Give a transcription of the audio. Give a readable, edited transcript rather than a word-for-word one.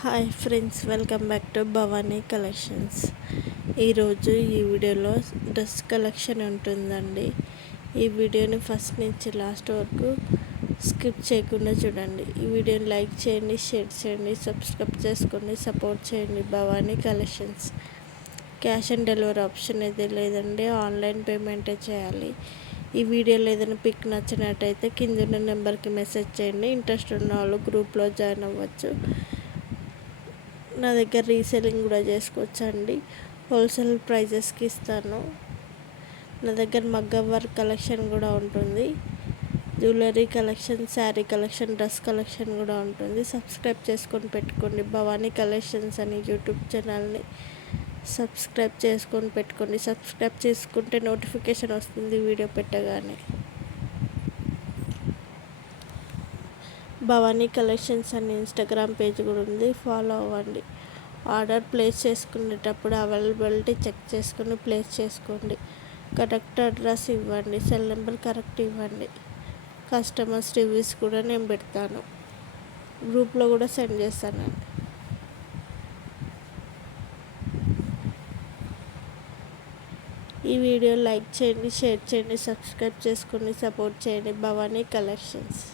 Hi friends, welcome back to Bhavani collections. ఈరోజు ఈ వీడియోలో డ్రెస్ కలెక్షన్ ఉంటుందండి. ఈ వీడియోని ఫస్ట్ నుంచి లాస్ట్ వరకు స్కిప్ చేయకుండా చూడండి. ఈ వీడియోని లైక్ చేయండి, షేర్ చేయండి, సబ్స్క్రైబ్ చేసుకోండి, సపోర్ట్ చేయండి. Bhavani collections. Cash on delivery option అయితే లేదండి, ఆన్లైన్ పేమెంటే చేయాలి. ఈ వీడియోలో ఏదైనా పిక్ నచ్చినట్టయితే కింద ఉన్న నెంబర్కి మెసేజ్ చేయండి. ఇంట్రెస్ట్ ఉన్న వాళ్ళు గ్రూప్లో జాయిన్ అవ్వచ్చు. నా దగ్గర రీసేలింగ్ కూడా చేసుకోవచ్చు అండి. హోల్సేల్ ప్రైజెస్కి ఇస్తాను. నా దగ్గర మగ్గం వర్క్ కలెక్షన్ కూడా ఉంటుంది. Jewellery collection, sari collection, dress collection కూడా ఉంటుంది. సబ్స్క్రైబ్ చేసుకొని పెట్టుకోండి. భవానీ కలెక్షన్స్ అని యూట్యూబ్ ఛానల్ని సబ్స్క్రైబ్ చేసుకొని పెట్టుకోండి. సబ్స్క్రైబ్ చేసుకుంటే నోటిఫికేషన్ వస్తుంది వీడియో పెట్టగానే. భవానీ కలెక్షన్స్ అని ఇన్స్టాగ్రామ్ పేజ్ కూడా ఉంది, ఫాలో అవ్వండి. ఆర్డర్ ప్లేస్ చేసుకునేటప్పుడు అవైలబిలిటీ చెక్ చేసుకుని ప్లేస్ చేసుకోండి. కరెక్ట్ అడ్రస్ ఇవ్వండి, సెల్ నెంబర్ కరెక్ట్ ఇవ్వండి. కస్టమర్స్ రివ్యూస్ కూడా నేను పెడతాను, గ్రూప్లో కూడా సెండ్ చేస్తానండి. ఈ వీడియో లైక్ చేయండి, షేర్ చేయండి, సబ్స్క్రైబ్ చేసుకొని సపోర్ట్ చేయండి. భవానీ కలెక్షన్స్.